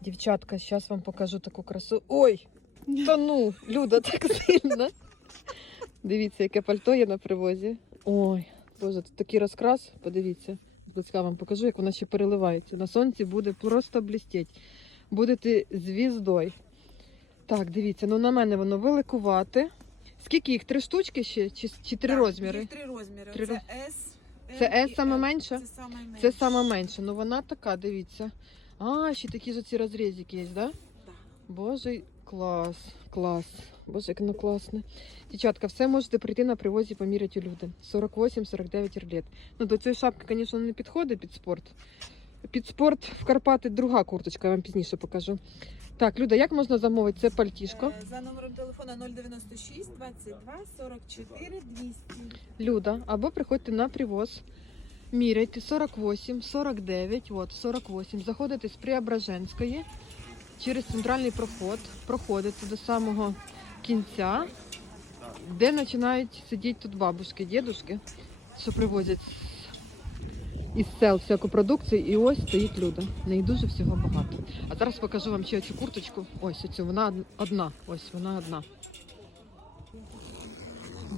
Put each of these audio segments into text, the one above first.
Дівчатка, зараз вам покажу таку красу. Ой! Та ну, Люда, так сильно. Дивіться, яке пальто є на привозі. Ой, боже, тут такий розкрас. Подивіться. Зблизька вам покажу, як вона ще переливається. На сонці буде просто блістіть. Будете звіздою. Так, дивіться, ну на мене воно великувати. Скільки їх? Три штучки ще? Чи, чи три Так, розміри? Три розміри. Три це S. Це S саме менше? Це саме менше. Це саме менше. Ну вона така, дивіться. А, ще такі ж оці розрізики є, да? Так. Боже, клас, клас. Боже, як воно класне. Дівчатка, все можете прийти на привозі поміряти у люди. 48-49 лет. Ну, до цієї шапки, звісно, не підходить під спорт. Під спорт в Карпати друга курточка, я вам пізніше покажу. Так, Люда, як можна замовити це пальтішко? Е, За номером телефона 096 22 44 200. Люда, або приходьте на привоз. Міряйте 48, 49, от 48. Заходите з Преображенської через центральний проход, проходите до самого кінця, де починають сидіти тут бабушки, дідушки, що привозять із сел всяку продукцію. І ось стоїть Люда. В неї дуже всього багато. А зараз покажу вам ще цю курточку. Ось оцю, вона одна. Ось вона одна.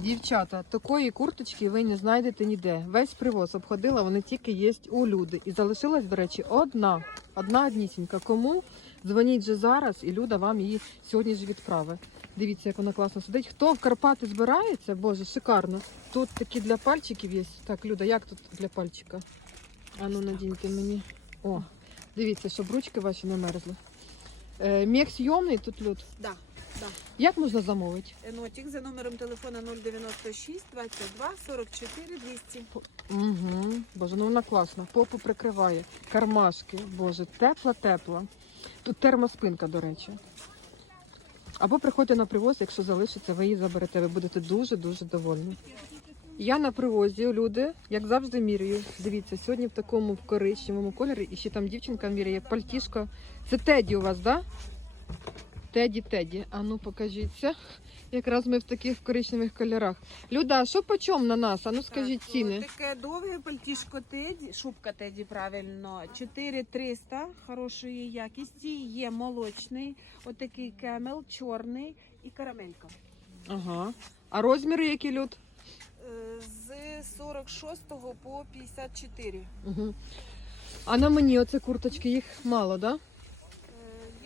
Дівчата, такої курточки ви не знайдете ніде. Весь привоз обходила, вони тільки є у люди. І залишилась, до речі, одна. Одна однісінька. Кому? Дзвоніть же зараз, і Люда вам її сьогодні ж відправить. Дивіться, як вона класно сидить. Хто в Карпати збирається, боже, шикарно. Тут такі для пальчиків є. Так, Люда, як тут для пальчика? Ану, надіньте мені. О, дивіться, щоб ручки ваші не мерзли. Е, мех зйомний тут люд. Да, да. Як можна замовити? Енотік за номером телефона 096 22 44 200. Угу. Боже, ну вона класна. Попу прикриває. Кармашки. Боже, тепла-тепла. Тут термоспинка, до речі. Або приходьте на привоз, якщо залишиться, ви її заберете. Ви будете дуже-дуже довольні. Я на привозі, люди, як завжди, міряю. Дивіться, сьогодні в такому коричневому кольорі, і ще там дівчинка міряє пальтішко. Це Теді у вас, так? Да? Теді, Теді. А ну покажіться. Якраз ми в таких коричневих кольорах. Люда, а що почому на нас? А ну скажіть Так, ціни. Таке довге пальтішко Теді, шубка Теді, правильно, 4300 хорошої якісті. Є молочний, отакий кемел, чорний і карамелька. Ага. А розміри які люд? Е, З 46 по 54. Угу. А на мені оце курточки, їх мало, да?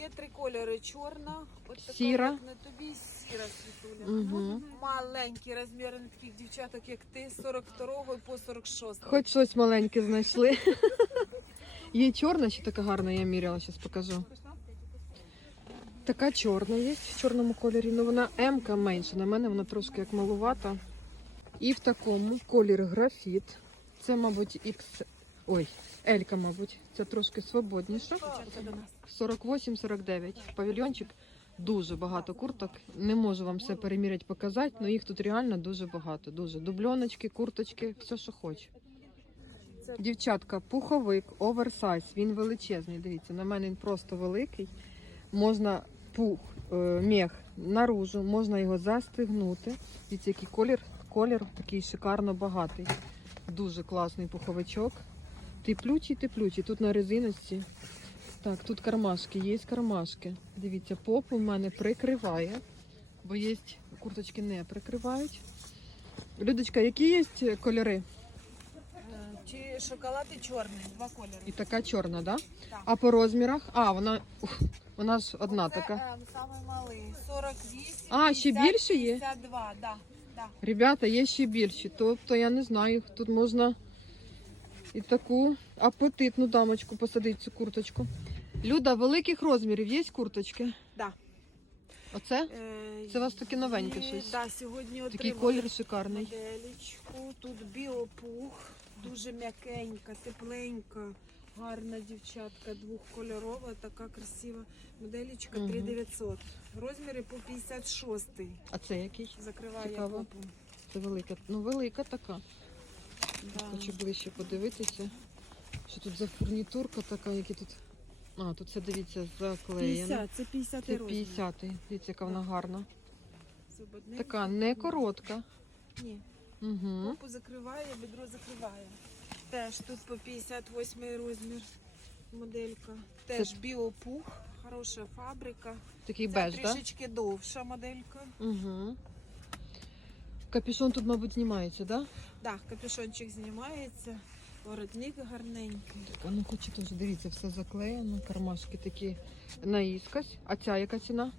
Є три кольори: чорна, от така, Сіра. як на тобі, сіра світуля. Угу. Маленькі розміри на таких дівчаток, як ти, з 42 по 46. Хоч щось маленьке знайшли. Є чорна, ще така гарна, я міряла, зараз покажу. Така чорна є в чорному кольорі, але вона М-ка менша. На мене вона трошки як малувата. І в такому колір графіт. Це, мабуть. Ой, L-ка, мабуть. Це трошки свободніше. Дівчатка до нас. 48-49. Павільйончик дуже багато курток. Не можу вам все переміряти, показати, але їх тут реально дуже багато. Дуже дубльоночки, курточки, все, що хоче. Дівчатка, пуховик, оверсайз. Він величезний. Дивіться, на мене він просто великий. Можна пух, е, мех наружу, можна його застигнути. Дивіться, який колір, колір такий шикарно багатий. Дуже класний пуховичок. Теплючий, теплючий. Тут на резиночці. Так, тут кармашки, є кармашки. Дивіться, попу в мене прикриває, бо є курточки не прикривають. Людочка, які є кольори? е, чи шоколад і чорний, два кольори. І така чорна, да? Так. А по розмірах? А, вона, ух, вона ж одна Це, така. М, малий, 48, А, ще 50, більше є? 52, да, да. Ребята, є ще більші. Тобто, я не знаю, тут можна і таку апетитну дамочку посадити цю курточку. Люда, великих розмірів є курточки? Да. Оце? Е, Це у вас таке новеньке щось? Да, сьогодні Такий колір шикарний. моделечку. Тут біопух, дуже м'якенька, тепленька, гарна дівчатка, двохкольорова, така красива моделечка Мгм. 3900. Розміри по 56. А це який? Закриває Цікаво. попу. Це велика. Ну, велика така. Да. Хочу ближче подивитися. Що тут за фурнітурка така, які тут. А, тут це дивіться заклеєно. 50, це 50 Це розмір. 50-й. Дивіться, яка вона гарна. Свободненька. Така не коротка. Ні. Угу. Попу закриває, бедро закриває. Теж тут по 58 розмір. моделька. Теж біопух, хороша фабрика. Такий Це беж, так? трішечки довша моделька. Угу. Капюшон тут, мабуть, знімається, так? Да? Так, капюшончик знімається, воротник гарненький. Так, а ну хочу теж, дивіться, все заклеєно, кармашки такі наїскось. А ця яка ціна?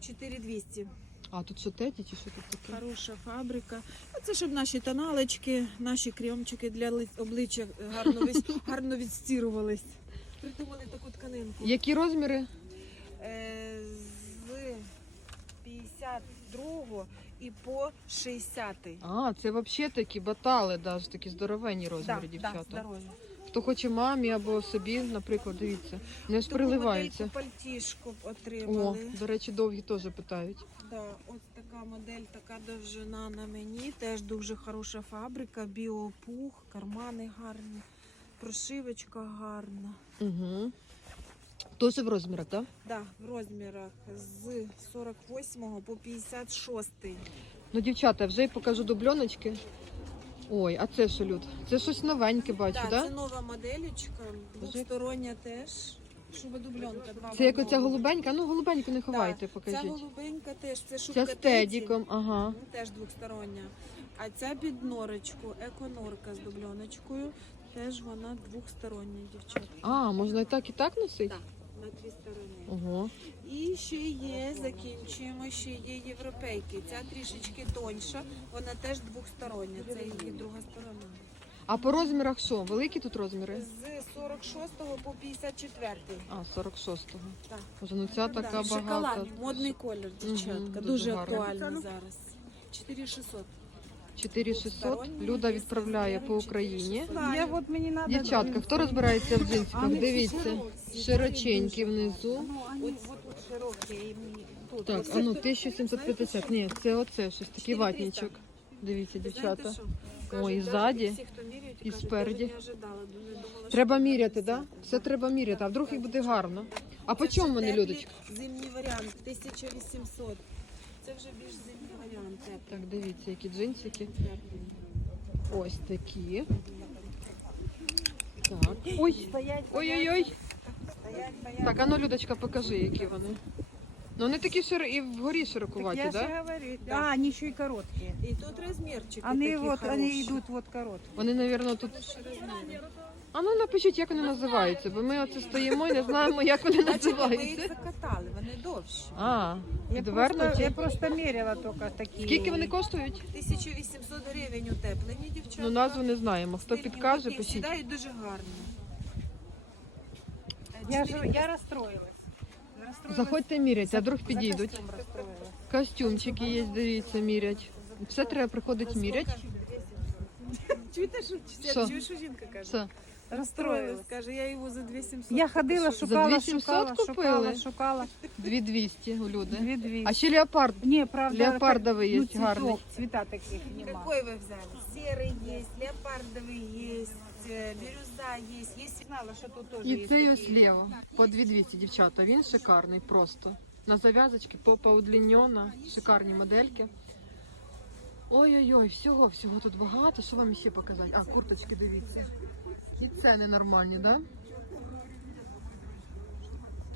4200. А тут що теті чи що тут таке? Хороша фабрика. А це щоб наші тоналочки, наші крьомчики для ли- обличчя гарно, вис- гарно відстірувались. Придумали таку тканинку. Які розміри? Е, 52 і по 60. А, це взагалі такі батали, навіть такі здоровенні розміри, Да, дівчата. Да, здорові. Хто хоче мамі або собі, наприклад, дивіться, не Таку приливається. модельку пальтішку О, отримали. до речі, довгі теж питають. Да, ось така модель, така довжина на мені. Теж дуже хороша фабрика, біопух, кармани гарні, прошивочка гарна. Угу. Теж в розмірах, так? Да, в розмірах з 48 по 56. Ну, дівчата, вже й покажу дубльоночки. Ой, а це що, Люд? Це щось новеньке бачу, Да, так? Це нова моделечка, двостороння теж. Шубодубльонка, два Це як оця голубенька? Ну, голубеньку не ховайте, Ця покажіть. голубенька теж, це шубка Ця з Теді. тедіком, ага. Ну, Теж двостороння. А ця під норочку, еконорка з дубльоночкою. Теж вона двостороння, дівчата. А, можна і так, і так носити? Так. На дві сторони. Ого. І ще є, закінчуємо, ще є європейки. Ця трішечки тоньша, вона теж двостороння. Це її друга сторона. А по розмірах що? Великі тут розміри? З 46 по 54. А, 46-го. Так. Боже, ну ця така Да, багата. Шоколадний, модний колір, дівчатка. Мгм, дуже дуже гарно. актуальний зараз. 4600. 4600. Люда відправляє по Україні. Я вот мені надо. Дівчатка, хто розбирається в джинсиках? Дивіться. Широченькі внизу. От, от, от широкі, і мені тут. Так, а ну 1750. Ні, це оце щось такий ватничок. Дивіться, дівчата. Ой, і ззаді, всі, хто міряють, і спереді. «Я не ожидала, не думала, що Треба міряти, так? все». Все треба міряти, а вдруг і буде гарно. А по чому вони, Людочка? Зимній варіант 1800. Це вже більш зимній варіант. Так, дивіться, які джинсики. Ось такі. Так. Ой, Стоять, ой-ой-ой. Так, а ну, Людочка, покажи, які вони. Ну, вони такі широ... і вгорі широкуваті, так? же Да? говорю. Да. А, они еще и короткие. І тут розмірчики Они такі вот, хороші. они идут вот короткие. Вони, мабуть, тут. А ну напишіть, як вони називаються, бо ми оце стоїмо і не знаємо, як вони Бачите, ми їх називаються. закатали, вони довші. А, Я просто, я просто мерила только такие. Скільки вони коштують? 1800 гривень утеплені, дівчата. Ну, назву не знаємо. Хто Стильні підкаже, такі, пишіть. Сідають дуже гарно. Я, же, я. Расстроилась. Заходьте міряти, а вдруг За підійдуть. костюм. Костюмчики є, дивіться, мірять. Все треба приходити мірять. Чуєте, що, Що? чуєш, що жінка каже? Все. Расстроилась. Каже, я його за 2700. Я ходила, купила. шукала, 2700 шукала, купили? шукала, шукала. 2200 у люди. Две две. А ще леопард. Не, правда, Леопардовый ну, есть цветок, гарный. Цвета таких нема. Какой вы взяли? Серый есть, леопардовый есть, э, бирюза есть, есть Знала, що тут теж І є цей такі. ось лево. По 2200, дівчата. Він шикарний просто. На зав'язочки, попа удлінена, шикарні модельки. Ой-ой-ой, всього, всього тут багато. Що вам ще показати? А, курточки дивіться. І ціни нормальні, да?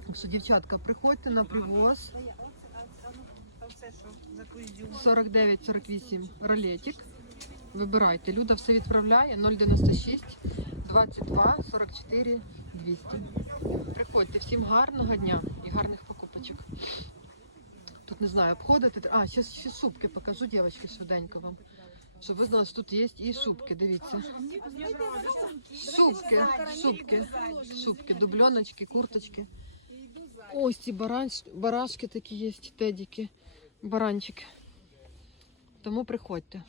Так що, дівчатка, приходьте на привоз. А це що за костюм? 49-48 ролетик. Вибирайте. Люда все відправляє 096 22 44 200. Приходьте. Всім гарного дня і гарних покупочок. Тут не знаю, обходити. А, ще, ще шубки покажу, дівчатки, швиденько вам. Щоб ви знали, що тут є і шубки, дивіться. Шубки, шубки, шубки, дубльоночки, курточки. Ось ці баранч, барашки такі є, тедіки, баранчики. Тому приходьте.